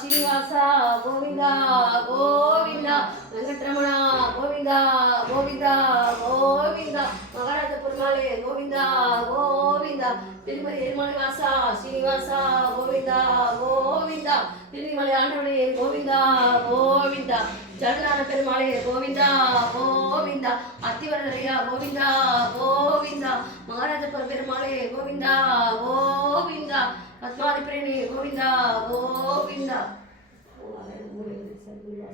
Srinivasa Govinda Govinda Venkataramana Govinda Govinda Govinda Maharaja పురమాలే Govinda Govinda Tirumala ఏర్మనివాస Srinivasa Govinda Govinda Tirumala ఆండవడే Govinda Govinda Jagannath పెరుమాళే Govinda Govinda అత్తివరదయ్య Govinda Govinda Maharaja పెరుమాళే Govinda Govinda పద్మాధిపతి Govinda Govinda